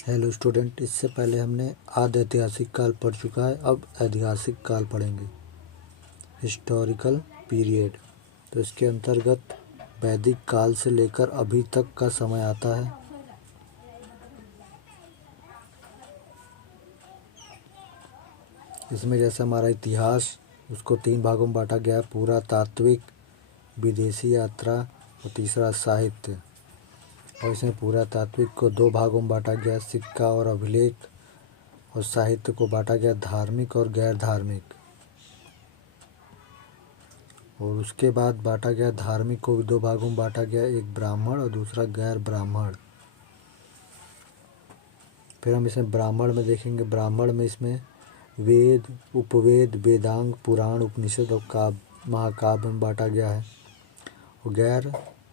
Hello student, इससे पहले हमने आदि ऐतिहासिक काल पढ़ चुका है। अब ऐतिहासिक काल पढ़ेंगे, हिस्टोरिकल पीरियड। तो इसके अंतर्गत वैदिक काल से लेकर अभी तक का समय आता है। इसमें जैसे हमारा इतिहास, उसको 3 भागों में बांटा गया है: पुरातात्विक, विदेशी यात्रा और तीसरा साहित्य। और इसमें पुरातात्विक को 2 भागों में बांटा गया, सिक्का और अभिलेख। और साहित्य को बांटा गया धार्मिक और गैर धार्मिक। और उसके बाद बांटा गया धार्मिक को भी 2 भागों में बांटा गया, एक ब्राह्मण और दूसरा गैर ब्राह्मण। फिर हम इसमें ब्राह्मण में देखेंगे। ब्राह्मण में इसमें वेद, उपवेद, वेदांग, पुराण, उपनिषद और महाकाव्य में बांटा गया है। और गैर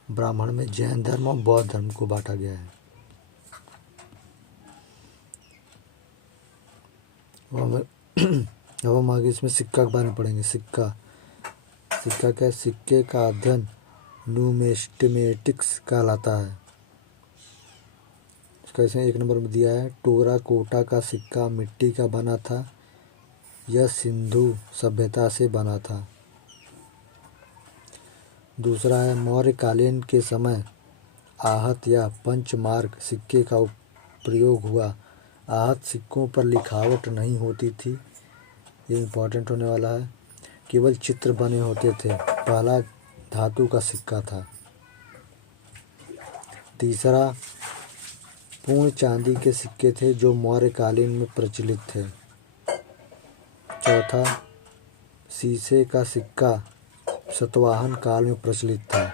ब्राह्मण में जैन धर्म और बौद्ध धर्म को बांटा गया है। अब हम आगे इसमें सिक्का के बारे में पढ़ेंगे। सिक्का क्या है? सिक्के का अध्ययन न्यूमिस्मेटिक्स कहलाता है। इसका इसमें 1 नंबर में दिया है, टेराकोटा का सिक्का मिट्टी का बना था। यह सिंधु सभ्यता से बना था। दूसरा है, मौर्यकालीन के समय आहत या पंचमार्क सिक्के का प्रयोग हुआ। आहत सिक्कों पर लिखावट नहीं होती थी, ये इम्पोर्टेंट होने वाला है। केवल चित्र बने होते थे। पहला धातु का सिक्का था। तीसरा, पूर्ण चांदी के सिक्के थे जो मौर्यकालीन में प्रचलित थे। चौथा, शीशे का सिक्का सातवाहन काल में प्रचलित था।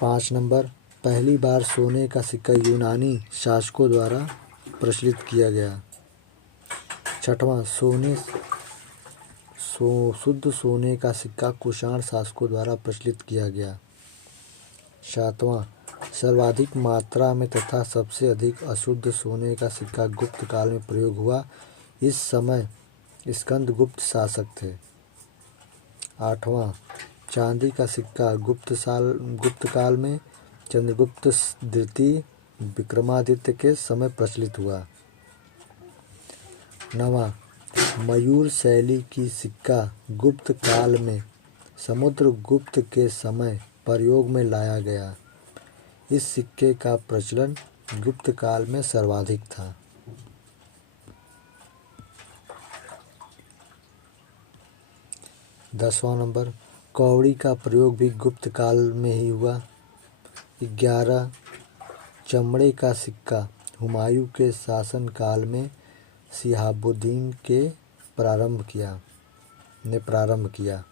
5 नंबर, पहली बार सोने का सिक्का यूनानी शासकों द्वारा प्रचलित किया गया। छठवां, शुद्ध सोने का सिक्का कुषाण शासकों द्वारा प्रचलित किया गया। सातवां, सर्वाधिक मात्रा में तथा सबसे अधिक अशुद्ध सोने का सिक्का गुप्त काल में प्रयोग हुआ। इस समय स्कंदगुप्त शासक थे। आठवां, चांदी का सिक्का गुप्त काल में चंद्रगुप्त द्वितीय विक्रमादित्य के समय प्रचलित हुआ। 9वां, मयूर शैली की सिक्का गुप्त काल में समुद्रगुप्त के समय प्रयोग में लाया गया। इस सिक्के का प्रचलन गुप्त काल में सर्वाधिक था। 10वां नंबर, कौड़ी का प्रयोग भी गुप्त काल में ही हुआ। 11, चमड़े का सिक्का हुमायूं के शासन काल में शिहाबुद्दीन ने प्रारंभ किया।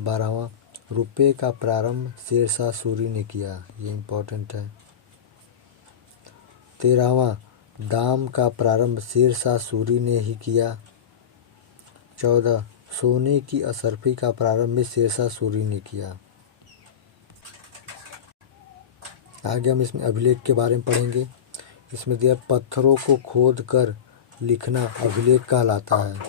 12वां, रुपये का प्रारंभ शेरशाह सूरी ने किया, ये इम्पोर्टेंट है। 13वां, दाम का प्रारंभ शेरशाह सूरी ने ही किया। 14, सोने की असरफी का प्रारंभ भी शेरशाह सूरी ने किया। आगे हम इसमें अभिलेख के बारे में पढ़ेंगे। इसमें दिया, पत्थरों को खोद कर लिखना अभिलेख कहलाता है।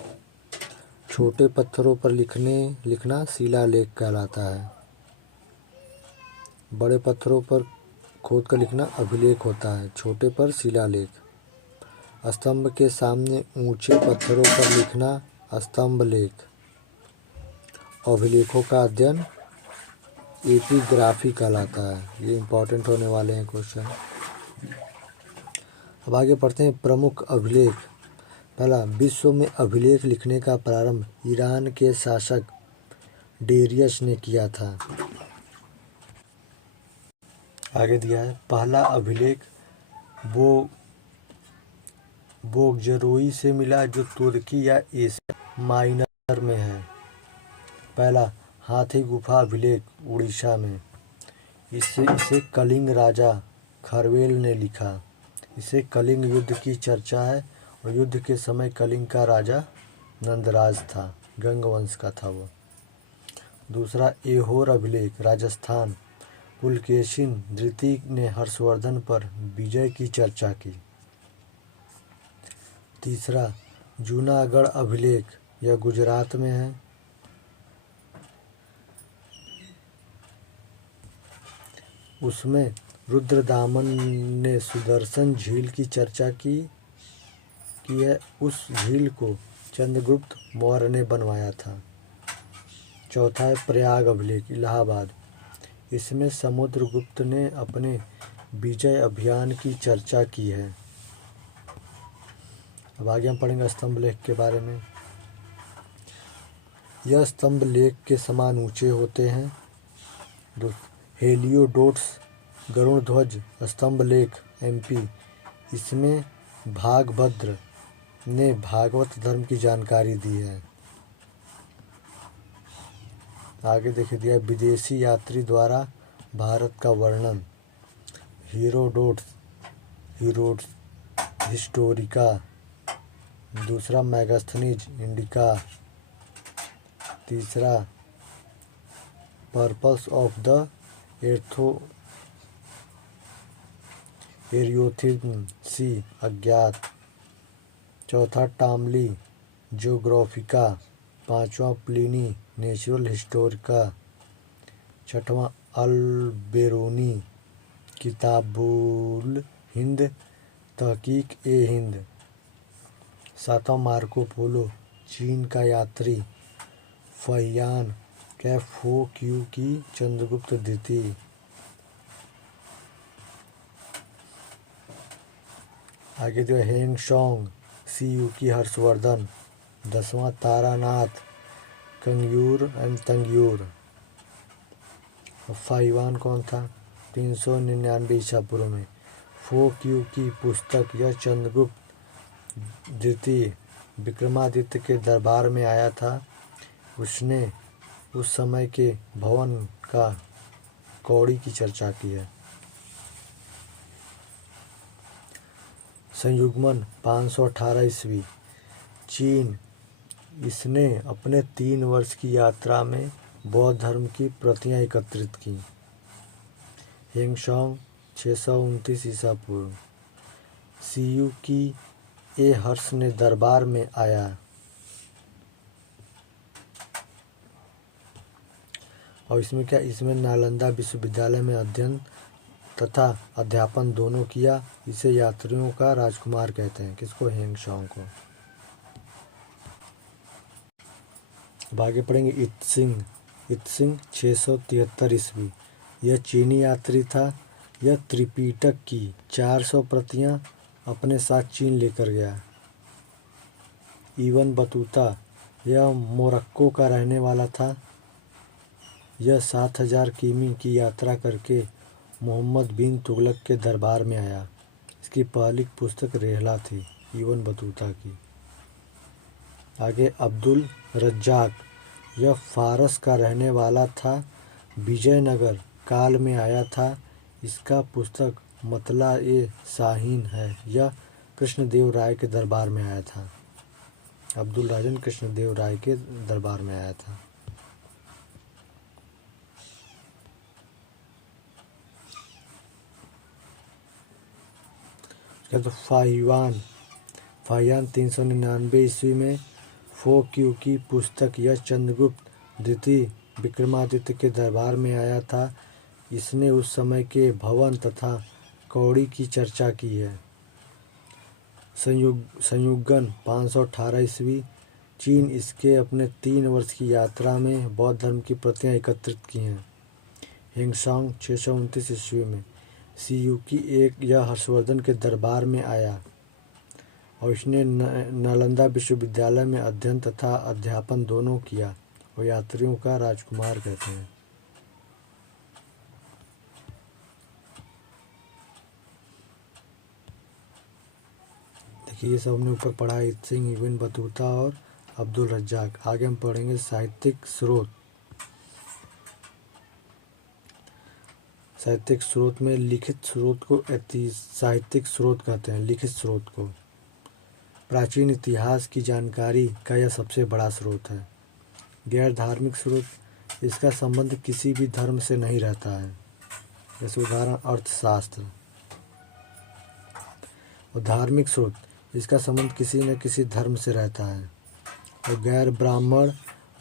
छोटे पत्थरों पर लिखना शिलालेख कहलाता है। बड़े पत्थरों पर खोद कर लिखना अभिलेख होता है, छोटे पर शिलालेख। स्तंभ के सामने ऊंचे पत्थरों पर लिखना स्तंभ लेख। अभिलेखों का अध्ययन एपिग्राफी कहलाता है। ये इम्पोर्टेंट होने वाले हैं क्वेश्चन। अब आगे पढ़ते हैं प्रमुख अभिलेख। पहला, विश्व में अभिलेख लिखने का प्रारंभ ईरान के शासक डेरियस ने किया था। आगे दिया है, पहला अभिलेख बोगजरोई से मिला जो तुर्की या एशिया माइनर में है। पहला हाथी गुफा अभिलेख उड़ीसा में। इसे कलिंग राजा खरवेल ने लिखा। इसे कलिंग युद्ध की चर्चा है और युद्ध के समय कलिंग का राजा नंदराज था, गंग वंश का था वो। दूसरा, ऐहोर अभिलेख राजस्थान, पुलकेशिन द्वितीय ने हर्षवर्धन पर विजय की चर्चा की। तीसरा, जूनागढ़ अभिलेख, यह गुजरात में है। उसमें रुद्रदामन ने सुदर्शन झील की चर्चा की है। उस झील को चंद्रगुप्त मौर्य ने बनवाया था। चौथा है प्रयाग अभिलेख, इलाहाबाद। इसमें समुद्रगुप्त ने अपने विजय अभियान की चर्चा की है। अब आगे हम पढ़ेंगे स्तंभ लेख के बारे में। यह स्तंभ लेख के समान ऊंचे होते हैं। हेलियोडोट्स गरुड़ ध्वज स्तंभ लेख MP। इसमें भागभद्र ने भागवत धर्म की जानकारी दी है। आगे देखिए दिया विदेशी यात्री द्वारा भारत का वर्णन, हीरोडोट्स हिस्टोरिका। दूसरा मैगस्थनीज इंडिका। तीसरा पर्पस ऑफ द एरियोथिम सी, अज्ञात। चौथा टामली जियोग्राफिका। पांचवा प्लिनी नेचुरल हिस्टोरिका। छठवां अल-बेरूनी किताबुल हिंद तहकीक ए हिंद। सातवां मार्को पोलो चीन का यात्री। फहियान कैफोक्यू की चंद्रगुप्त द्वितीय। आगे जो हेंगशोंग CU की हर्षवर्धन। 10वां तारानाथ कंग्यूर एंड तंग्यूर। फाइवान कौन था? 399 ईसा पूर्व में। फोक्यू की पुस्तक यह चंद्रगुप्त द्वितीय विक्रमादित्य के दरबार में आया था। उसने उस समय के भवन का कौड़ी की चर्चा की है। संयुग्मन 518 ईस्वी, चीन। इसने अपने 3 वर्ष की यात्रा में बौद्ध धर्म की प्रतियां एकत्रित की। हेंगशोंग 629 ईसा पूर्व। CU की ए हर्ष ने दरबार में आया। और इसमें क्या, इसमें नालंदा विश्वविद्यालय में अध्ययन तथा अध्यापन दोनों किया। इसे यात्रियों का राजकुमार कहते हैं। किसको? हेंगशोंग को। अब आगे पढ़ेंगे इत्सिंग 673 ईस्वी। यह चीनी यात्री था। यह त्रिपिटक की 400 प्रतियां अपने साथ चीन लेकर गया। इब्न बतूता, यह मोरक्को का रहने वाला था। यह 7000 किमी की यात्रा करके मोहम्मद बिन तुगलक के दरबार में आया। इसकी पहली पुस्तक रेहला थी, इब्न बतूता की। आगे अब्दुल रज्जाक, यह फारस का रहने वाला था। विजयनगर काल में आया था। इसका पुस्तक मतला ए शाहीन है। यह कृष्णदेव राय के दरबार में आया था। अब्दुल राजन कृष्णदेव राय के दरबार में आया था। तो फाहियान 399 ईस्वी में फोक्यू की पुस्तक यह चंद्रगुप्त द्वितीय विक्रमादित्य के दरबार में आया था। इसने उस समय के भवन तथा कौड़ी की चर्चा की है। संयुग्मन 518 ईस्वी, चीन। इसके अपने 3 वर्ष की यात्रा में बौद्ध धर्म की प्रतियां एकत्रित की हैं। हेंगशोंग 629 ईस्वी में। CU की यह हर्षवर्धन के दरबार में आया और इसने नालंदा विश्वविद्यालय में अध्ययन तथा अध्यापन दोनों किया और यात्रियों का राजकुमार कहते हैं। देखिए ये सब हमने ऊपर पढ़ा, इत्सिंग, इब्न बतूता और अब्दुल रज्जाक। आगे हम पढ़ेंगे साहित्यिक स्रोत। साहित्यिक स्रोत में लिखित स्रोत को साहित्यिक स्रोत कहते हैं। लिखित स्रोत को प्राचीन इतिहास की जानकारी का यह सबसे बड़ा स्रोत है। गैर धार्मिक स्रोत, इसका संबंध किसी भी धर्म से नहीं रहता है। जैसे उदाहरण अर्थशास्त्र। और धार्मिक स्रोत, इसका संबंध किसी न किसी धर्म से रहता है। और गैर ब्राह्मण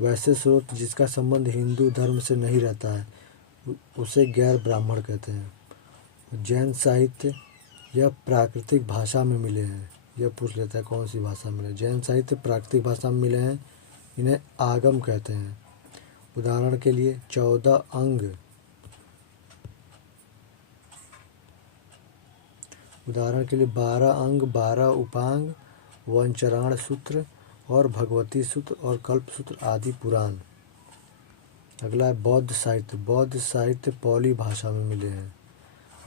वैसे स्रोत जिसका संबंध हिंदू धर्म से नहीं रहता है। उसे गैर ब्राह्मण कहते हैं। जैन साहित्य यह प्राकृतिक भाषा में मिले हैं। यह पूछ लेता है कौन सी भाषा में मिले। जैन साहित्य प्राकृतिक भाषा में मिले हैं, इन्हें आगम कहते हैं। उदाहरण के लिए 14 अंग, उदाहरण के लिए 12 अंग, 12 उपांग, वंचराण सूत्र और भगवती सूत्र और कल्प सूत्र आदि पुराण। अगला है बौद्ध साहित्य। बौद्ध साहित्य पौली भाषा में मिले हैं।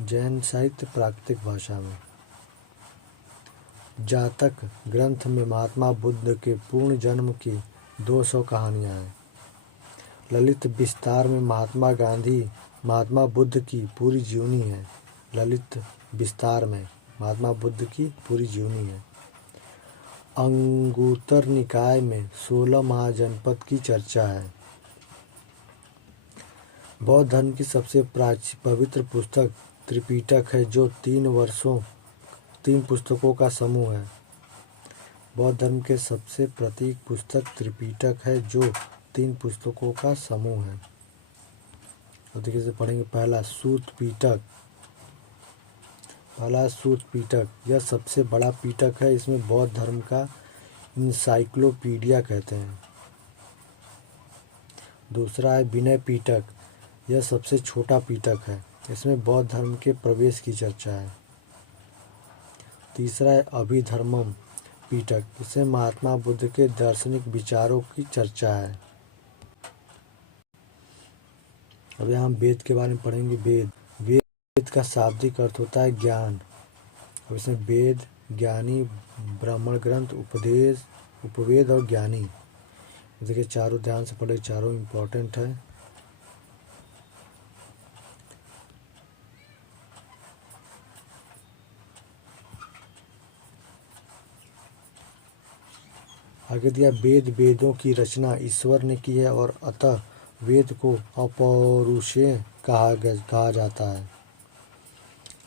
जैन साहित्य प्राकृतिक भाषा में। जातक ग्रंथ में महात्मा बुद्ध के पूर्ण जन्म की 200 कहानियाँ हैं। ललित विस्तार में महात्मा बुद्ध की पूरी जीवनी है। ललित विस्तार में महात्मा बुद्ध की पूरी जीवनी है। अंगुत्तर निकाय में 16 महाजनपद की चर्चा है। बौद्ध धर्म की सबसे पवित्र पुस्तक त्रिपिटक है, जो 3 पुस्तकों का समूह है। बौद्ध धर्म के सबसे प्रतीक पुस्तक त्रिपिटक है, जो 3 पुस्तकों का समूह है। और देखिए से पढ़ेंगे। पहला सूत पिटक, यह सबसे बड़ा पिटक है। इसमें बौद्ध धर्म का इंसाइक्लोपीडिया कहते हैं। दूसरा है विनय पिटक, यह सबसे छोटा पिटक है। इसमें बौद्ध धर्म के प्रवेश की चर्चा है। तीसरा है अभिधर्मम पिटक, इसमें महात्मा बुद्ध के दार्शनिक विचारों की चर्चा है। अब यहाँ हम वेद के बारे में पढ़ेंगे। वेद का शाब्दिक अर्थ होता है ज्ञान। अब इसमें वेद, ज्ञानी, ब्राह्मण ग्रंथ, उपवेद और ज्ञानी। देखिए चारों ध्यान से पढ़े, चारों इम्पोर्टेंट है। आगे दिया वेद, वेदों की रचना ईश्वर ने की है और अतः वेद को अपौरुषेय कहा जाता है।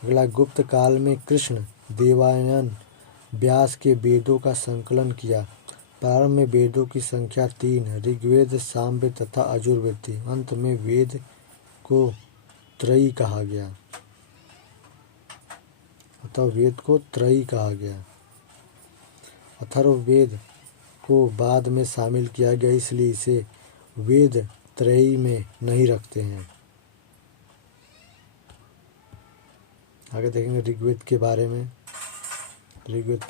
अगला गुप्त काल में कृष्ण देवयान व्यास के वेदों का संकलन किया। प्रारंभ में वेदों की संख्या 3 ऋग्वेद, सामवेद तथा यजुर्वेद थी। अंत में वेद को त्रयी कहा गया, अतः वेद को त्रयी कहा गया। अथर्ववेद को बाद में शामिल किया गया, इसलिए इसे वेद त्रयी में नहीं रखते हैं। आगे देखेंगे ऋग्वेद के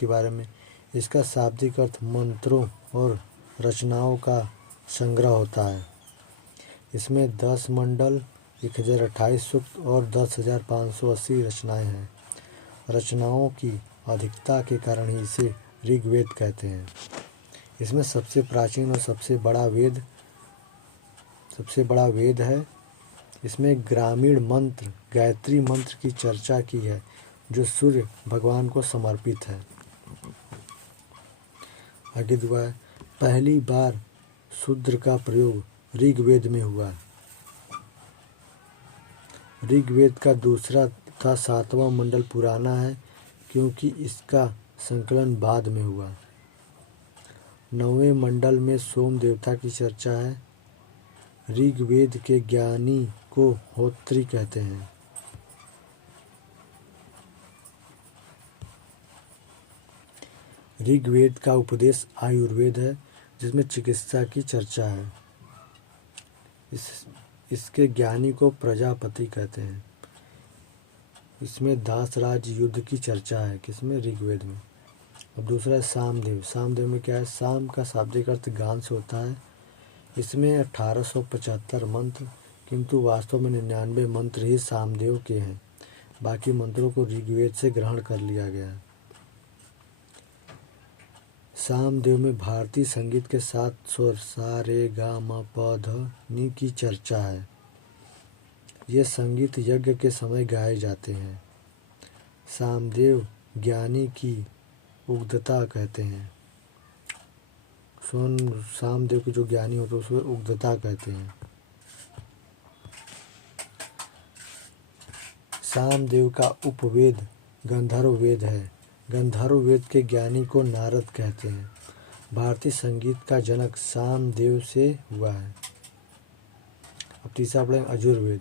बारे में। इसका शाब्दिक अर्थ मंत्रों और रचनाओं का संग्रह होता है। इसमें 10 मंडल, 1028 सूक्त और 10,580 रचनाएं हैं। रचनाओं की अधिकता के कारण ही इसे ऋग्वेद कहते हैं। इसमें सबसे प्राचीन और सबसे बड़ा वेद है। इसमें ग्रामीण मंत्र, गायत्री मंत्र की चर्चा की है, जो सूर्य भगवान को समर्पित है। आगे दुआ है। पहली बार शूद्र का प्रयोग ऋग्वेद में हुआ। ऋग्वेद का दूसरा तथा 7वां मंडल पुराना है, क्योंकि इसका संकलन बाद में हुआ। 9वें मंडल में सोम देवता की चर्चा है। ऋग्वेद के ज्ञानी को होत्री कहते हैं। ऋग्वेद का उपदेश आयुर्वेद है, जिसमें चिकित्सा की चर्चा है। इसके ज्ञानी को प्रजापति कहते हैं। इसमें दासराज युद्ध की चर्चा है, किसमें? ऋग्वेद में। अब दूसरा है सामदेव। सामदेव में क्या है? साम का शाब्दिक अर्थ गान से होता है। इसमें 1875 मंत्र, किंतु वास्तव में 99 मंत्र ही सामदेव के हैं। बाकी मंत्रों को ऋग्वेद से ग्रहण कर लिया गया है। सामदेव में भारतीय संगीत के 7 स्वर सा रे गा म प ध नि की चर्चा है। ये संगीत यज्ञ के समय गाए जाते हैं। सामदेव ज्ञानी की उग्धता कहते हैं। सामदेव के जो ज्ञानी होते हैं उसको उग्धता कहते हैं। सामदेव का उपवेद गंधर्व वेद है। गंधर्व वेद के ज्ञानी को नारद कहते हैं। भारतीय संगीत का जनक सामदेव से हुआ है। अब तीसरा पढ़ेंगे यजुर्वेद।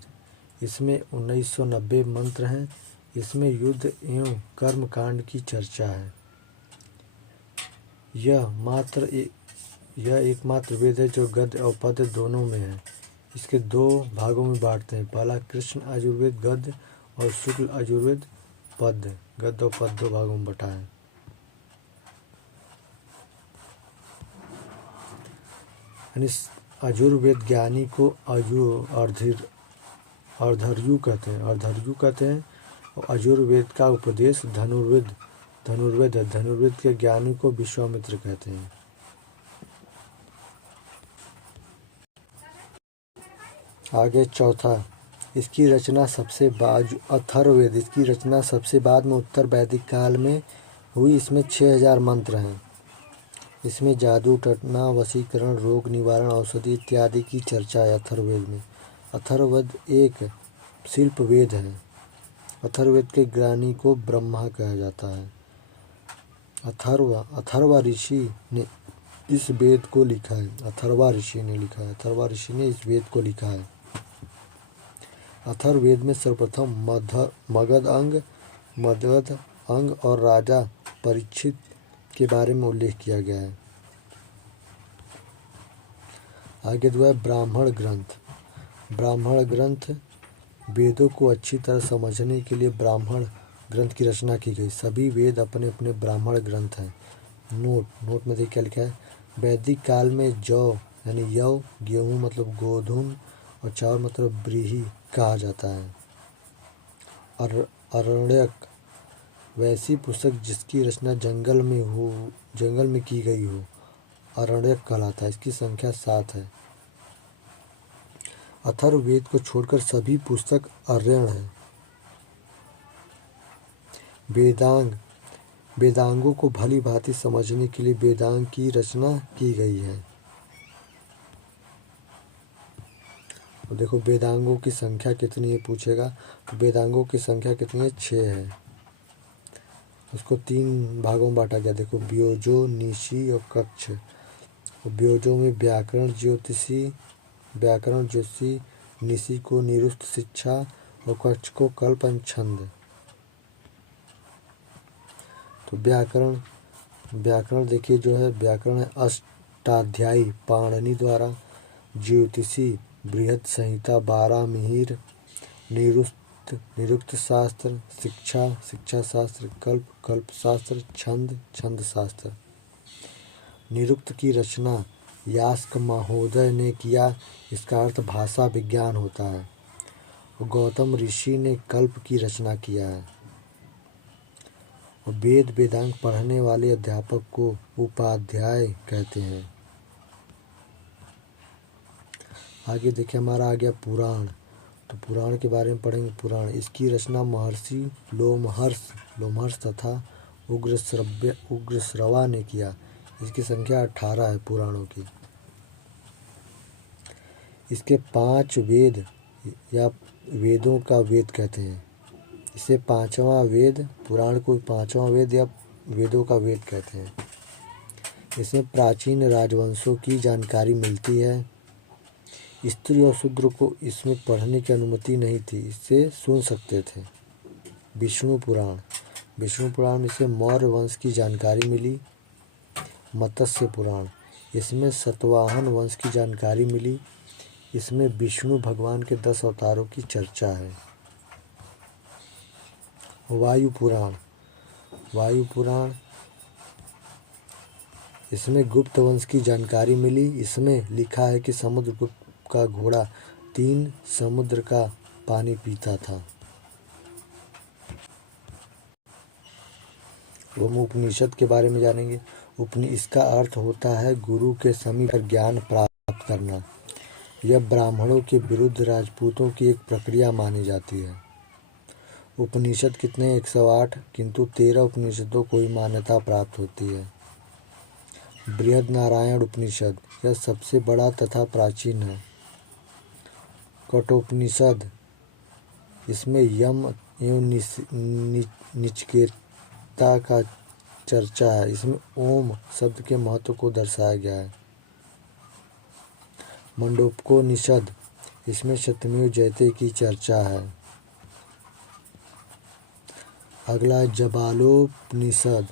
इसमें 1990 मंत्र हैं। इसमें युद्ध एवं कर्म कांड की चर्चा है। यह एकमात्र वेद है जो गद्य और पद्य दोनों में है। इसके दो भागों में बांटते हैं। पहला कृष्ण यजुर्वेद गद्य और शुक्ल यजुर्वेद पद्य। गद्य और पद्य दो भागों में बटा है। यजुर्वेद ज्ञानी को अर्धर्यु कहते हैं और यजुर्वेद का उपदेश धनुर्वेद है। धनुर्वेद के ज्ञानी को विश्वामित्र कहते हैं। आगे चौथा, इसकी रचना सबसे बाद अथर्ववेद। इसकी रचना सबसे बाद में उत्तर वैदिक काल में हुई। इसमें 6000 मंत्र हैं। इसमें जादू टोना वशीकरण रोग निवारण औषधि इत्यादि की चर्चा है अथर्ववेद में। अथर्ववेद एक शिल्प वेद है। अथर्ववेद के ज्ञानी को ब्रह्मा कहा जाता है। अथर्वा ऋषि ने इस वेद को लिखा है। अथर्वा ऋषि ने इस वेद को लिखा है। अथर्ववेद में सर्वप्रथम मगध अंग और राजा परीक्षित के बारे में उल्लेख किया गया है। आगे जो है ब्राह्मण ग्रंथ वेदों को अच्छी तरह समझने के लिए ब्राह्मण ग्रंथ की रचना की गई। सभी वेद अपने अपने ब्राह्मण ग्रंथ हैं। नोट में देखिए क्या लिखा है। वैदिक काल में जौ यानी यव गेहूँ मतलब गोधूम और चावल मतलब व्रीहि कहा जाता है। अरण्यक वैसी पुस्तक जिसकी रचना जंगल में की गई हो अरण्यक कहलाता है। इसकी संख्या 7 है। अथर्ववेद को छोड़कर सभी पुस्तक अरण्य हैं। वेदांगों को भली भांति समझने के लिए वेदांग की रचना की गई है। तो देखो वेदांगों की संख्या कितनी है पूछेगा। तो वेदांगों की संख्या कितनी है? 6 है। उसको 3 भागों में बांटा गया। देखो व्योजो, निशी और कक्ष। व्योजो में व्याकरण ज्योतिषी, निशी को निरुक्त शिक्षा और कक्ष को कल्प एवं छंद। तो व्याकरण देखिए जो है व्याकरण है अष्टाध्यायी पाणिनि द्वारा। ज्योतिषी बृहद संहिता 12 मिहिर। निरुक्त शास्त्र, शिक्षा शास्त्र, कल्प शास्त्र, छंद शास्त्र। निरुक्त की रचना यास्क महोदय ने किया। इसका अर्थ भाषा विज्ञान होता है। गौतम ऋषि ने कल्प की रचना किया है। वेदांग पढ़ने वाले अध्यापक को उपाध्याय कहते हैं। आगे देखिए हमारा आ गया पुराण। तो पुराण के बारे में पढ़ेंगे। पुराण इसकी रचना महर्षि लोमहर्ष तथा उग्रश्रवा ने किया। इसकी संख्या 18 है पुराणों की। इसके 5 वेद या वेदों का वेद कहते हैं। इसे 5वां वेद, पुराण को 5वां वेद या वेदों का वेद कहते हैं। इसमें प्राचीन राजवंशों की जानकारी मिलती है। स्त्री और शूद्र को इसमें पढ़ने की अनुमति नहीं थी, इससे सुन सकते थे। विष्णु पुराण में से मौर्य वंश की जानकारी मिली। मत्स्य पुराण इसमें सातवाहन वंश की जानकारी मिली। इसमें विष्णु भगवान के 10 अवतारों की चर्चा है। वायु पुराण इसमें गुप्त वंश की जानकारी मिली। इसमें लिखा है कि समुद्रगुप्त का घोड़ा 3 समुद्र का पानी पीता था। हम उपनिषद के बारे में जानेंगे। इसका अर्थ होता है गुरु के समीप ज्ञान प्राप्त करना। यह ब्राह्मणों के विरुद्ध राजपूतों की एक प्रक्रिया मानी जाती है। उपनिषद कितने 108, किंतु 13 उपनिषदों को ही मान्यता प्राप्त होती है। बृहद नारायण उपनिषद यह सबसे बड़ा तथा प्राचीन है। कठोपनिषद इसमें यम एवं नचिकेता का चर्चा है। इसमें ओम शब्द के महत्व को दर्शाया गया है। मंडूकोपनिषद इसमें सत्यमेव जयते की चर्चा है। अगला जबालोपनिषद।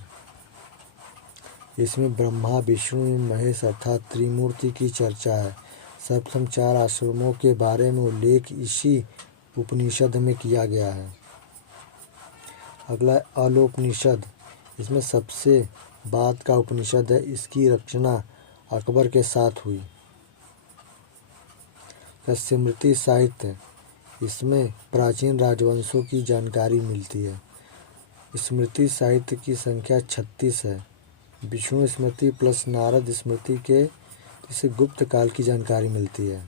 इसमें ब्रह्मा विष्णु महेश अर्थात त्रिमूर्ति की चर्चा है। सर्वप्रथम 4 आश्रमों के बारे में उल्लेख इसी उपनिषद में किया गया है। अगला अलोपनिषद। इसमें सबसे बाद का उपनिषद है। इसकी रचना अकबर के साथ हुई। स्मृति साहित्य। इसमें प्राचीन राजवंशों की जानकारी मिलती है। स्मृति साहित्य की संख्या 36 है। विष्णु स्मृति प्लस नारद स्मृति के जिसे गुप्त काल की जानकारी मिलती है।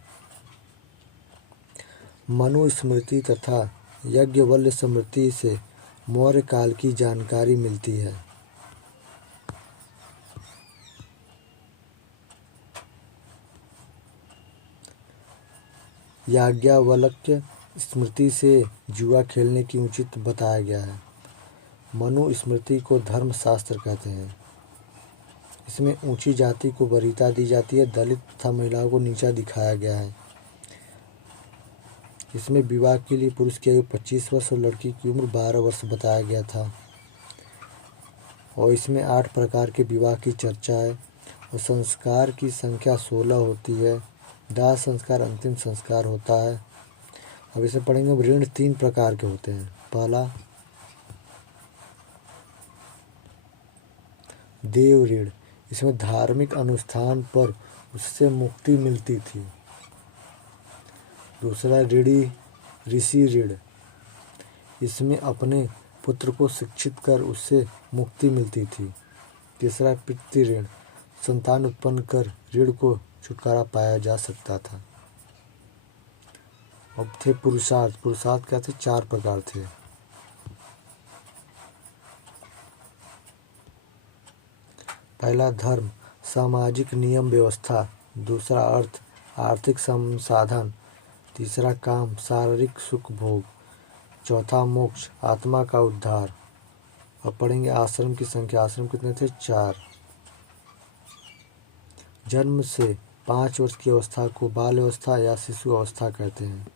मनु स्मृति तथा यज्ञवल्क्य स्मृति से मौर्य काल की जानकारी मिलती है। याज्ञवल्क्य स्मृति से जुआ खेलने की उचित बताया गया है। मनु स्मृति को धर्म शास्त्र कहते हैं। इसमें ऊंची जाति को वरीयता दी जाती है। दलित तथा महिलाओं को नीचा दिखाया गया है। इसमें विवाह के लिए पुरुष की आयु 25 वर्ष और लड़की की उम्र 12 वर्ष बताया गया था। और इसमें 8 प्रकार के विवाह की चर्चा है। और संस्कार की संख्या 16 होती है। दाह संस्कार अंतिम संस्कार होता है। अब इसे पढ़ेंगे। ऋण 3 प्रकार के होते हैं। पहला देव ऋण। इसमें धार्मिक अनुष्ठान पर उससे मुक्ति मिलती थी। दूसरा ऋषि ऋण। इसमें अपने पुत्र को शिक्षित कर उससे मुक्ति मिलती थी। तीसरा पितृ ऋण। संतान उत्पन्न कर ऋण को छुटकारा पाया जा सकता था। अब थे पुरुषार्थ। पुरुषार्थ क्या थे? 4 प्रकार थे। पहला धर्म सामाजिक नियम व्यवस्था। दूसरा अर्थ आर्थिक संसाधन। तीसरा काम शारीरिक सुख भोग। चौथा मोक्ष आत्मा का उद्धार। अब पढ़ेंगे आश्रम की संख्या। आश्रम कितने थे? 4। जन्म से 5 वर्ष की अवस्था को बाल अवस्था या शिशु अवस्था कहते हैं।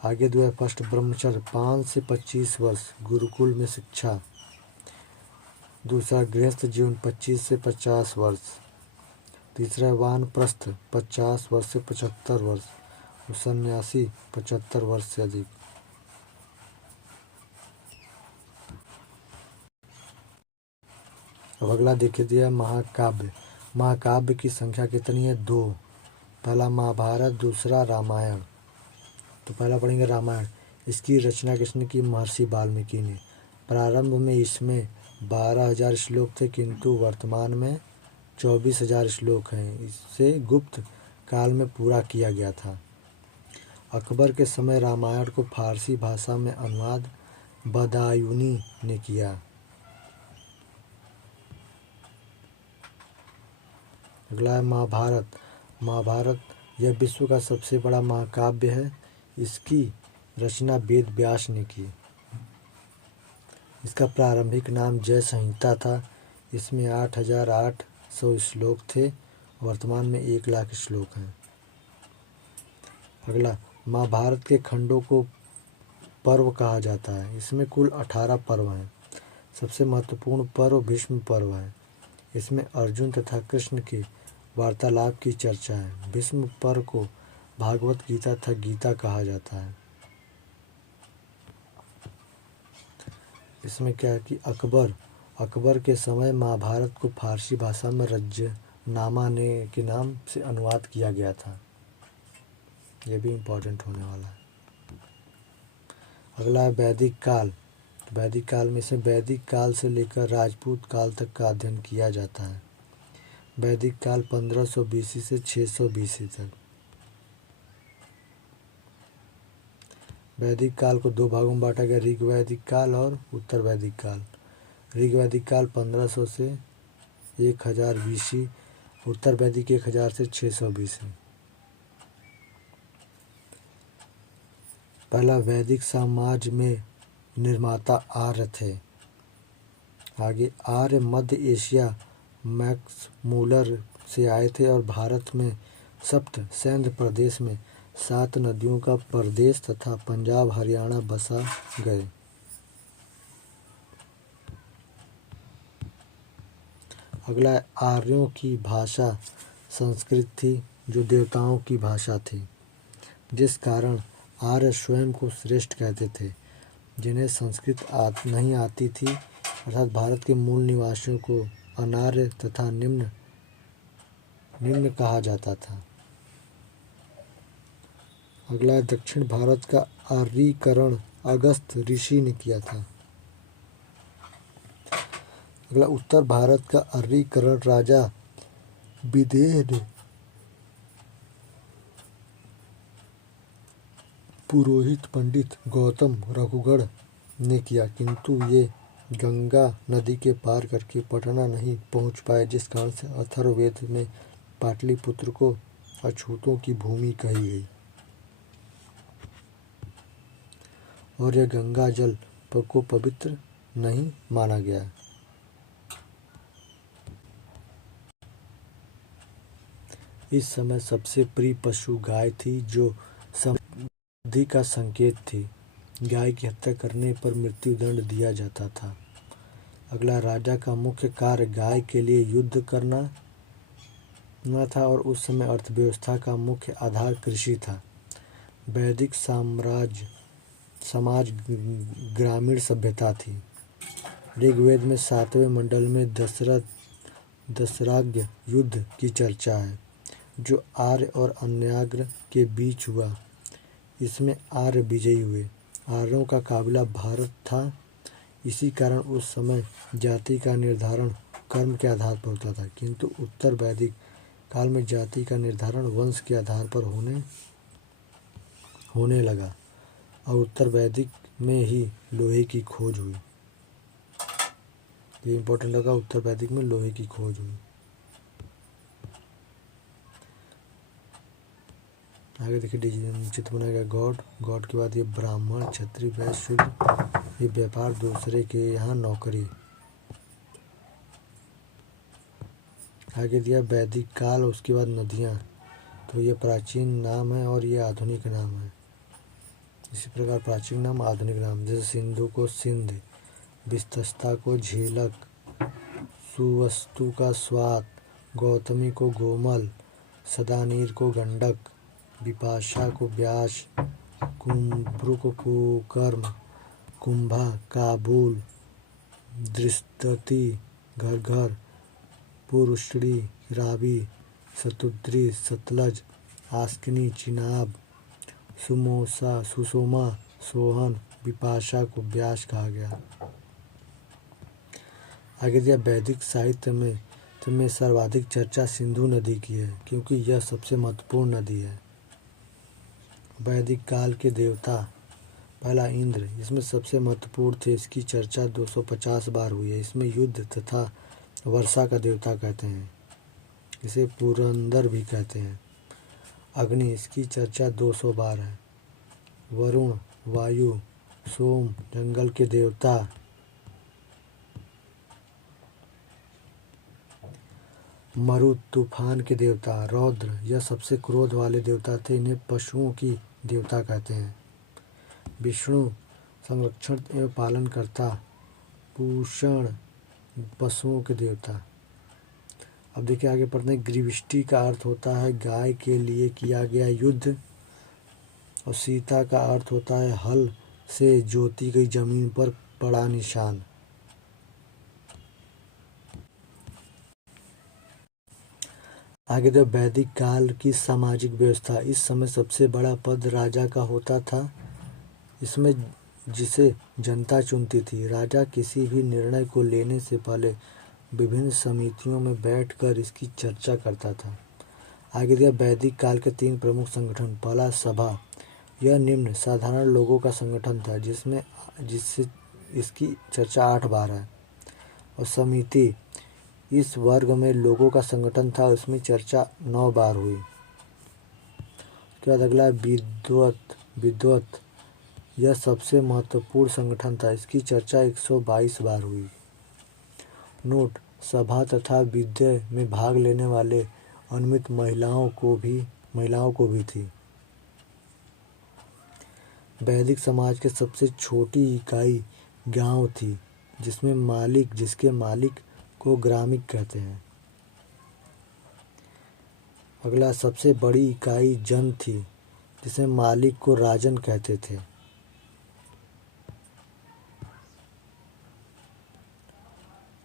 आगे दो है। फर्स्ट ब्रह्मचर्य 5 से 25 वर्ष गुरुकुल में शिक्षा। दूसरा गृहस्थ जीवन 25 से 50 वर्ष। तीसरा वानप्रस्थ 50 वर्ष से 75 वर्ष। और सन्यासी 75 वर्ष से अधिक। अब अगला देख दिया महाकाव्य। महाकाव्य की संख्या कितनी है? 2। पहला महाभारत, दूसरा रामायण। तो पहला पढ़ेंगे रामायण। इसकी रचना किसने की? महर्षि वाल्मीकि ने। प्रारंभ में इसमें 12,000 श्लोक थे किंतु वर्तमान में 24,000 श्लोक हैं। इसे गुप्त काल में पूरा किया गया था। अकबर के समय रामायण को फारसी भाषा में अनुवाद बदायूनी ने किया। अगला है महाभारत। महाभारत यह विश्व का सबसे बड़ा महाकाव्य है। इसकी रचना वेद व्यास ने की। इसका प्रारंभिक नाम जय संहिता था। इसमें 8,800 श्लोक थे। वर्तमान में 1,00,000 श्लोक हैं। अगला महाभारत के खंडों को पर्व कहा जाता है। इसमें कुल 18 पर्व हैं। सबसे महत्वपूर्ण पर्व भीष्म पर्व है। इसमें अर्जुन तथा कृष्ण के वार्तालाप की चर्चा है। भीष्म पर्व को भागवत गीता तथा गीता कहा जाता है। इसमें क्या है कि अकबर के समय महाभारत को फारसी भाषा में रज्जनामा ने के नाम से अनुवाद किया गया था। यह भी इम्पोर्टेंट होने वाला है। अगला है वैदिक काल। वैदिक काल में से वैदिक काल से लेकर राजपूत काल तक का अध्ययन किया जाता है। वैदिक काल 1500 BC से 600 BC तक। वैदिक काल को 2 भागों में बांटा गया। ऋग वैदिक काल और उत्तर वैदिक काल। ऋग वैदिक काल 1500 से 1000 BC। उत्तर वैदिक 1000 से 600 BC। पहला वैदिक समाज में निर्माता आर्य थे। आगे आर्य मध्य एशिया मैक्स मूलर से आए थे और भारत में सप्त सैन्य प्रदेश में 7 नदियों का प्रदेश तथा पंजाब हरियाणा बसा गए। अगला है आर्यों की भाषा संस्कृत थी, जो देवताओं की भाषा थी, जिस कारण आर्य स्वयं को श्रेष्ठ कहते थे। जिन्हें संस्कृत नहीं आती थी अर्थात भारत के मूल निवासियों को अनार्य तथा निम्न कहा जाता था। अगला दक्षिण भारत का आर्यीकरण अगस्त्य ऋषि ने किया था। अगला उत्तर भारत का आर्यीकरण राजा विदेह ने पुरोहित पंडित गौतम रघुगढ़ ने किया, किंतु ये गंगा नदी के पार करके पटना नहीं पहुंच पाए, जिस कारण से अथर्ववेद में पाटलिपुत्र को अछूतों की भूमि कही गई और यह गंगा जल को पवित्र नहीं माना गया। इस समय सबसे प्रिय पशु गाय थी, जो समृद्धि का संकेत थी। गाय की हत्या करने पर मृत्युदंड दिया जाता था। अगला राजा का मुख्य कार्य गाय के लिए युद्ध करना था और उस समय अर्थव्यवस्था का मुख्य आधार कृषि था। वैदिक समाज ग्रामीण सभ्यता थी। ऋग्वेद में 7वें मंडल में दशराग्य युद्ध की चर्चा है, जो आर्य और अन्याग्र के बीच हुआ। इसमें आर्य विजयी हुए। आर्यों का काबिला भारत था। इसी कारण उस समय जाति का निर्धारण कर्म के आधार पर होता था, किंतु उत्तर वैदिक काल में जाति का निर्धारण वंश के आधार पर होने लगा और उत्तर वैदिक में ही लोहे की खोज हुई। ये इंपॉर्टेंट लगा, उत्तर वैदिक में लोहे की खोज हुई। आगे देखिए चित्र बनाया गया गॉड के बाद ये ब्राह्मण क्षत्रिय वैश्य शूद्र, ये व्यापार दूसरे के यहाँ नौकरी। आगे दिया वैदिक काल, उसके बाद नदियाँ, तो ये प्राचीन नाम है और ये आधुनिक नाम है। इसी प्रकार प्राचीन नाम आधुनिक नाम, जैसे सिंधु को सिंध, विस्तस्ता को झीलक, सुवस्तु का स्वात, गौतमी को गोमल, सदानीर को गंडक, विपाशा को व्यास, कुम्भ्रु को कुकर्म, कुंभा काबुल, दृष्टि घरघर, पुरुषड़ी रावी, शतुद्री सतलज, आस्किनी चिनाब, सुसोमा सोहन, विपाशा को व्यास कहा गया। आगे दिया वैदिक साहित्य में सर्वाधिक चर्चा सिंधु नदी की है, क्योंकि यह सबसे महत्वपूर्ण नदी है। वैदिक काल के देवता पहला इंद्र, इसमें सबसे महत्वपूर्ण थे। इसकी चर्चा 250 बार हुई है। इसमें युद्ध तथा वर्षा का देवता कहते हैं। इसे पुरंदर भी कहते हैं। अग्नि, इसकी चर्चा 200 बार है। वरुण, वायु, सोम, जंगल के देवता। मरुत, तूफान के देवता। रौद्र, यह सबसे क्रोध वाले देवता थे। इन्हें पशुओं की देवता कहते हैं। विष्णु, संरक्षण एवं पालन करता। पूषण, पशुओं के देवता। अब देखिए आगे पढ़ते हैं। ग्रीविष्टि का अर्थ होता है गाय के लिए किया गया युद्ध, और सीता का अर्थ होता है हल से जोती गई जमीन पर पड़ा निशान। आगे तो वैदिक काल की सामाजिक व्यवस्था। इस समय सबसे बड़ा पद राजा का होता था, इसमें जिसे जनता चुनती थी। राजा किसी भी निर्णय को लेने से पहले विभिन्न समितियों में बैठकर इसकी चर्चा करता था। आगे दिया वैदिक काल के 3 प्रमुख संगठन। पहला सभा, यह निम्न साधारण लोगों का संगठन था, जिससे इसकी चर्चा 8 बार है। और समिति, इस वर्ग में लोगों का संगठन था, उसमें चर्चा 9 बार हुई। उसके बाद अगला विद्वत, यह सबसे महत्वपूर्ण संगठन था। इसकी चर्चा 122 बार हुई। नोट, सभा तथा विद्या में भाग लेने वाले अनियमित महिलाओं को भी थी। वैदिक समाज के सबसे छोटी इकाई गांव थी, जिसके मालिक को ग्रामिक कहते हैं। अगला, सबसे बड़ी इकाई जन थी, जिसमें मालिक को राजन कहते थे।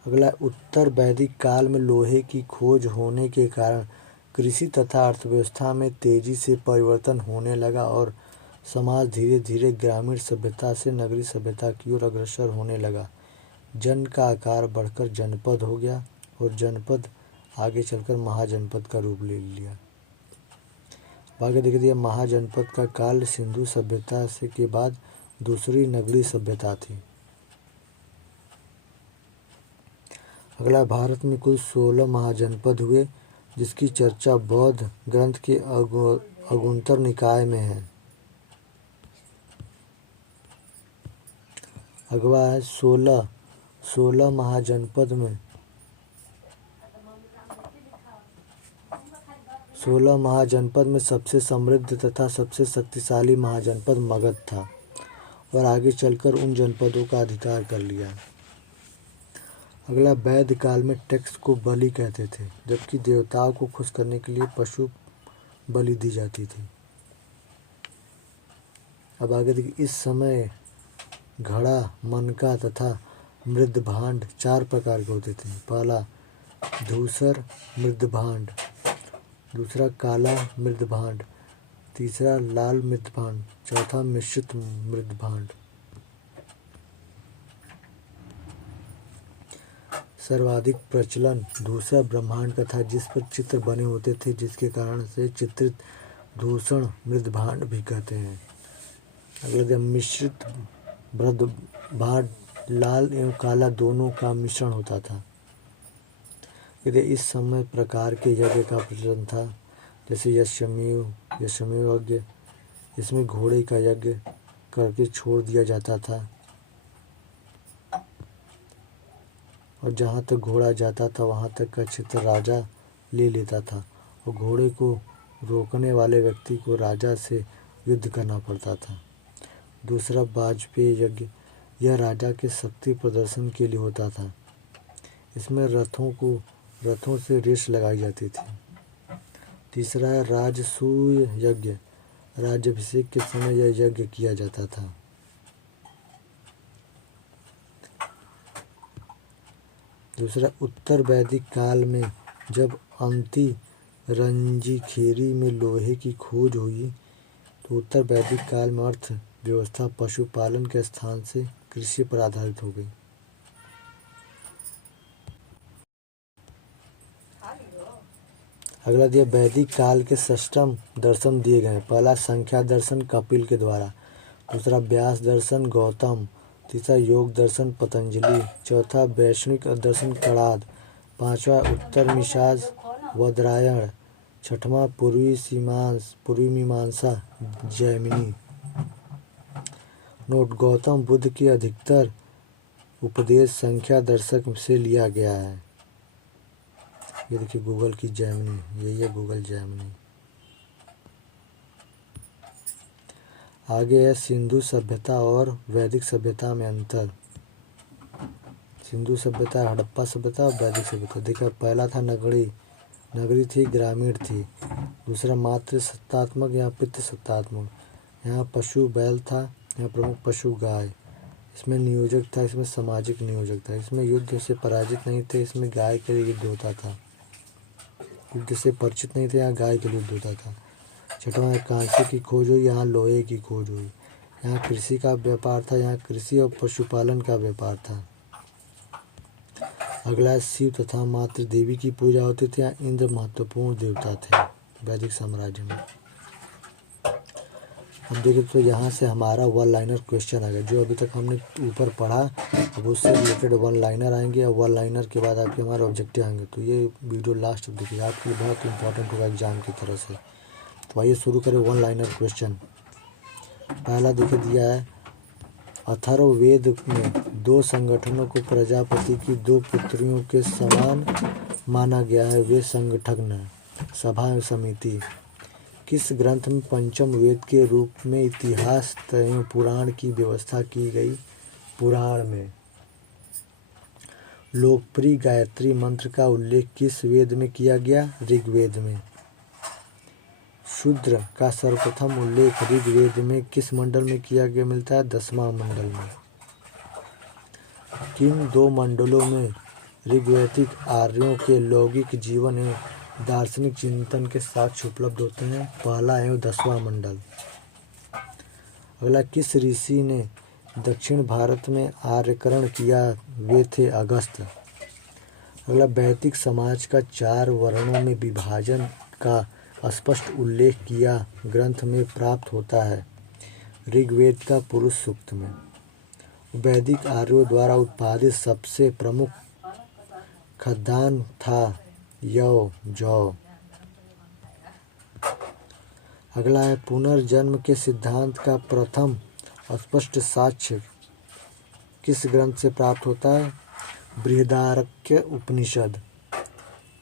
अगला, उत्तर वैदिक काल में लोहे की खोज होने के कारण कृषि तथा अर्थव्यवस्था में तेजी से परिवर्तन होने लगा और समाज धीरे धीरे ग्रामीण सभ्यता से नगरीय सभ्यता की ओर अग्रसर होने लगा। जन का आकार बढ़कर जनपद हो गया और जनपद आगे चलकर महाजनपद का रूप ले लिया। आगे देख दिया, महाजनपद का काल सिंधु सभ्यता से के बाद दूसरी नगरीय सभ्यता थी। अगला, भारत में कुल 16 महाजनपद हुए, जिसकी चर्चा बौद्ध ग्रंथ के अगुंतर निकाय में है। अगला है 16 महाजनपद में 16 महाजनपद में सबसे समृद्ध तथा सबसे शक्तिशाली महाजनपद मगध था और आगे चलकर उन जनपदों का अधिकार कर लिया। अगला, वैदिक काल में टैक्स को बलि कहते थे, जबकि देवताओं को खुश करने के लिए पशु बलि दी जाती थी। अब आगे देखिए, इस समय घड़ा, मनका तथा मृदभांड 4 प्रकार के होते थे। पहला धूसर मृदभांड, दूसरा काला मृदभांड, तीसरा लाल मृदभांड, चौथा मिश्रित मृदभांड। सर्वाधिक प्रचलन धूसर ब्रह्मांड का था, जिस पर चित्र बने होते थे, जिसके कारण से चित्रित धूसर मृदभांड भी कहते हैं। अगला, मिश्रित मृदभांड लाल एवं काला दोनों का मिश्रण होता था। इस समय प्रकार के यज्ञ का प्रचलन था, जैसे यशमेव यज्ञ। इसमें घोड़े का यज्ञ करके छोड़ दिया जाता था और जहाँ तक घोड़ा जाता था वहाँ तक का क्षेत्र राजा ले लेता था और घोड़े को रोकने वाले व्यक्ति को राजा से युद्ध करना पड़ता था। दूसरा वाजपेयी यज्ञ, यह राजा के शक्ति प्रदर्शन के लिए होता था। इसमें रथों से रेस लगाई जाती थी। तीसरा है राजसूय यज्ञ, राज्याभिषेक के समय यह यज्ञ किया जाता था। दूसरा, उत्तर वैदिक काल में जब अंति रंजीखेरी में लोहे की खोज हुई तो उत्तर वैदिक काल में अर्थ व्यवस्था पशुपालन के स्थान से कृषि पर आधारित हो गई। अगला दिया, वैदिक काल के षष्ठम दर्शन दिए गए। पहला संख्या दर्शन कपिल के द्वारा, दूसरा व्यास दर्शन गौतम, तीसरा योग दर्शन पतंजलि, चौथा वैष्णविक दर्शन कणाद, पांचवा उत्तर मिशाज वदरायण, छठवां पूर्वी मीमांसा जैमिनी। नोट, गौतम बुद्ध के अधिकतर उपदेश संख्या दर्शक से लिया गया है। ये देखिए गूगल की जैमिनी, यही है गूगल जैमिनी। आगे है सिंधु सभ्यता और वैदिक सभ्यता में अंतर। सिंधु सभ्यता, हड़प्पा सभ्यता और वैदिक सभ्यता। देखा, पहला था नगरी थी, ग्रामीण थी। दूसरा मातृ सत्तात्मक या पितृ सत्तात्मक। यहाँ पशु बैल था, यहाँ प्रमुख पशु गाय। इसमें नियोजक था, इसमें सामाजिक नियोजक था। इसमें युद्ध से पराजित नहीं थे, इसमें गाय के लिए युद्ध होता था। युद्ध से परिचित नहीं थे, यहाँ गाय के लिए युद्ध होता था। छठवां, कांसे की खोज हुई, यहाँ लोहे की खोज हुई। यहाँ कृषि का व्यापार था, यहाँ कृषि और पशुपालन का व्यापार था। अगला, शिव तथा मातृ देवी की पूजा होती थी, यहाँ इंद्र महत्वपूर्ण देवता थे वैदिक साम्राज्य में। अब देखिए, तो यहाँ से हमारा वन लाइनर क्वेश्चन आ गया। जो अभी तक हमने ऊपर पढ़ा, अब उससे रिलेटेड वन लाइनर आएंगे और वन लाइनर के बाद आपके हमारे ऑब्जेक्टिव आएंगे। तो ये वीडियो लास्ट तक देखिए, आपके लिए बहुत इंपॉर्टेंट होगा एग्जाम की तरह से। तो आइए शुरू करें वन लाइनर क्वेश्चन। पहला देखिए दिया है, अथर्ववेद में दो संगठनों को प्रजापति की दो पुत्रियों के समान माना गया है, वे संगठन सभा एवं समिति। किस ग्रंथ में पंचम वेद के रूप में इतिहास एवं पुराण की व्यवस्था की गई? पुराण में। लोकप्रिय गायत्री मंत्र का उल्लेख किस वेद में किया गया? ऋग्वेद में। शूद्र का सर्वप्रथम उल्लेख ऋग्वेद में किस मंडल में किया गया मिलता है? 10वां मंडल में। किन दो मंडलों में ऋग्वैदिक आर्यों के लौकिक जीवन एवं दार्शनिक चिंतन के साक्ष्य उपलब्ध होते हैं? पहला एवं 10वां मंडल। अगला, किस ऋषि ने दक्षिण भारत में आर्यकरण किया? वे थे अगस्त्य। अगला, वैदिक समाज का 4 वर्णों में विभाजन का स्पष्ट उल्लेख किया ग्रंथ में प्राप्त होता है? ऋग्वेद का पुरुष सूक्त में। वैदिक आर्यों द्वारा उत्पादित सबसे प्रमुख खाद्यान्न था जौ। अगला है, पुनर्जन्म के सिद्धांत का प्रथम स्पष्ट साक्ष्य किस ग्रंथ से प्राप्त होता है? बृहदारण्यक उपनिषद।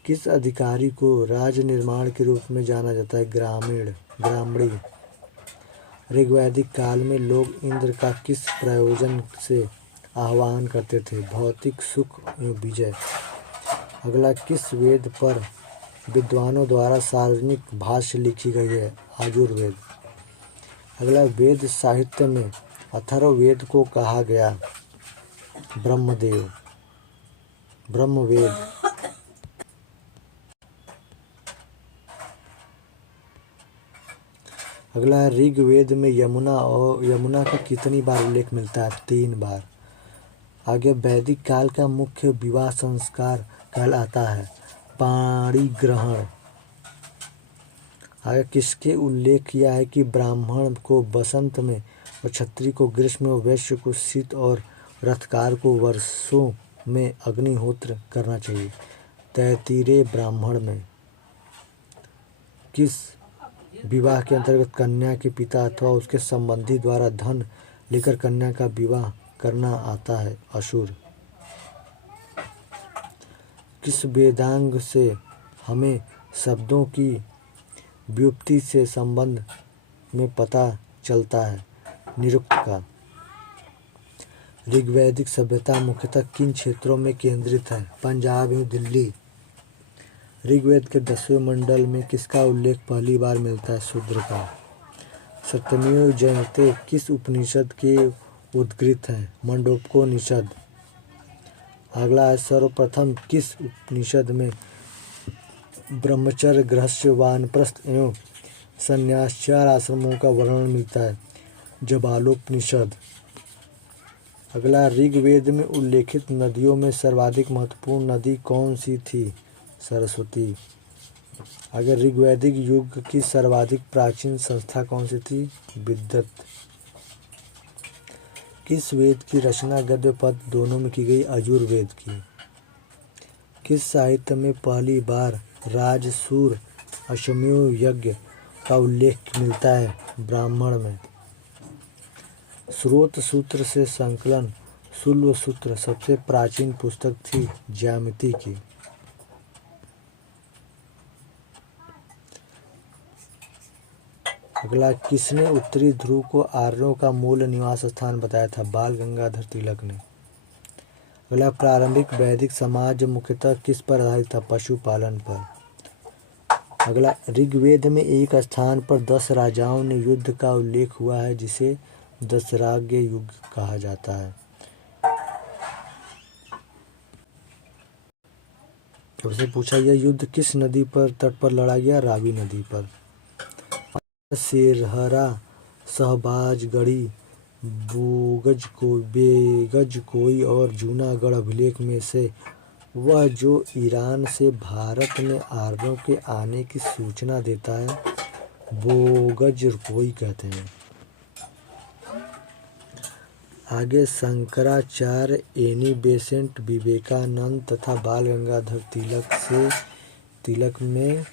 किस अधिकारी को राज्य निर्माण के रूप में जाना जाता है? ग्रामीण। ऋग्वैदिक काल में लोग इंद्र का किस प्रयोजन से आह्वान करते थे? भौतिक सुख एवं विजय। अगला, किस वेद पर विद्वानों द्वारा सार्वजनिक भाष्य लिखी गई है? यजुर्वेद। अगला, वेद साहित्य में अथर्ववेद को कहा गया ब्रह्मवेद। अगला, ऋग्वेद में यमुना का कितनी बार उल्लेख मिलता है? 3 बार। आगे, वैदिक काल का मुख्य विवाह संस्कार कहलाता है पाणी ग्रहण। आगे, किसके उल्लेख किया है कि ब्राह्मण को बसंत में और क्षत्रिय को ग्रीष्म में, वैश्य को शीत और रथकार को वर्षों में अग्निहोत्र करना चाहिए? तैत्तिरीय ब्राह्मण में। किस विवाह के अंतर्गत कन्या के पिता अथवा उसके संबंधी द्वारा धन लेकर कन्या का विवाह करना आता है? असुर। किस वेदांग से हमें शब्दों की व्युत्पत्ति से संबंध में पता चलता है? निरुक्त का। ऋग्वैदिक सभ्यता मुख्यतः किन क्षेत्रों में केंद्रित है? पंजाब एवं दिल्ली। ऋग्वेद के 10वें मंडल में किसका उल्लेख पहली बार मिलता है? शूद्र का। सत्यमेव जयते किस उपनिषद के उद्गृत है? मंडूकोपनिषद। अगला है, सर्वप्रथम किस उपनिषद में ब्रह्मचर्य, गृहस्थ, वानप्रस्थ एवं संन्यास 4 आश्रमों का वर्णन मिलता है? जबालोपनिषद। अगला, ऋग्वेद में उल्लेखित नदियों में सर्वाधिक महत्वपूर्ण नदी कौन सी थी? सरस्वती। अगर ऋग्वैदिक युग की सर्वाधिक प्राचीन संस्था कौन सी थी? विद्वत। किस वेद की रचना गद्य पद्य दोनों में की गई? यजुर्वेद की। किस साहित्य में पहली बार राजसूय अश्वमेध यज्ञ का उल्लेख मिलता है? ब्राह्मण में। स्रोत सूत्र से संकलन शुल्ब सूत्र सबसे प्राचीन पुस्तक थी ज्यामिति की। अगला, किसने उत्तरी ध्रुव को आर्यों का मूल निवास स्थान बताया था? बाल गंगाधर तिलक ने। अगला, प्रारंभिक वैदिक समाज मुख्यतः किस पर आधारित था? पशुपालन पर। अगला, ऋग्वेद में एक स्थान पर 10 राजाओं ने युद्ध का उल्लेख हुआ है जिसे दशराज्य युग कहा जाता है। सबसे पूछा, यह युद्ध किस नदी पर तट पर लड़ा गया? रावी नदी पर। सिरहरा, शहबाजगढ़ी, बेगजकोई और जूनागढ़ अभिलेख में से वह जो ईरान से भारत में आर्यों के आने की सूचना देता है बोगजकोई कहते हैं। आगे, शंकराचार्य, एनी बेसेंट, विवेकानंद तथा बाल गंगाधर तिलक में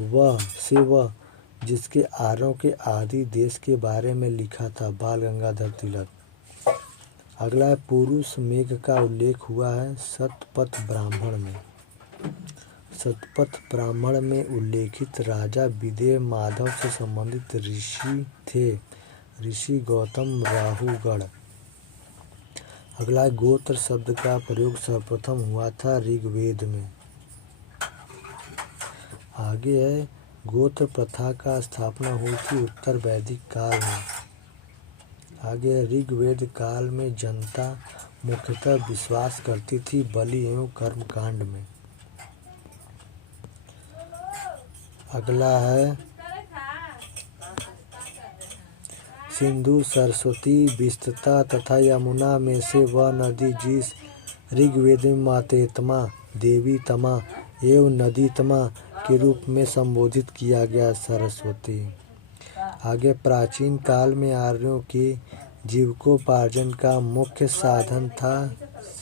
वह जिसके आर्यों के आदि देश के बारे में लिखा था? बाल गंगाधर तिलक। अगला है पुरुष मेघ का उल्लेख हुआ है शतपथ ब्राह्मण में। शतपथ ब्राह्मण में उल्लेखित राजा विदेह माधव से संबंधित ऋषि थे, ऋषि गौतम राहुगण। अगला गोत्र शब्द का प्रयोग सर्वप्रथम हुआ था ऋग्वेद में। आगे है गोत्र प्रथा का स्थापना हुई थी उत्तर वैदिक काल में। आगे ऋग्वेद काल में जनता मुख्यतः विश्वास करती थी बलि एवं कर्मकांड में। अगला है सिंधु सरस्वती विस्तृता तथा यमुना में से वह नदी जिस ऋग्वेद में मातेतमा, देवीतमा एवं नदीतमा के रूप में संबोधित किया गया सरस्वती। आगे प्राचीन काल में आर्यों के जीविकोपार्जन का मुख्य साधन था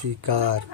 शिकार।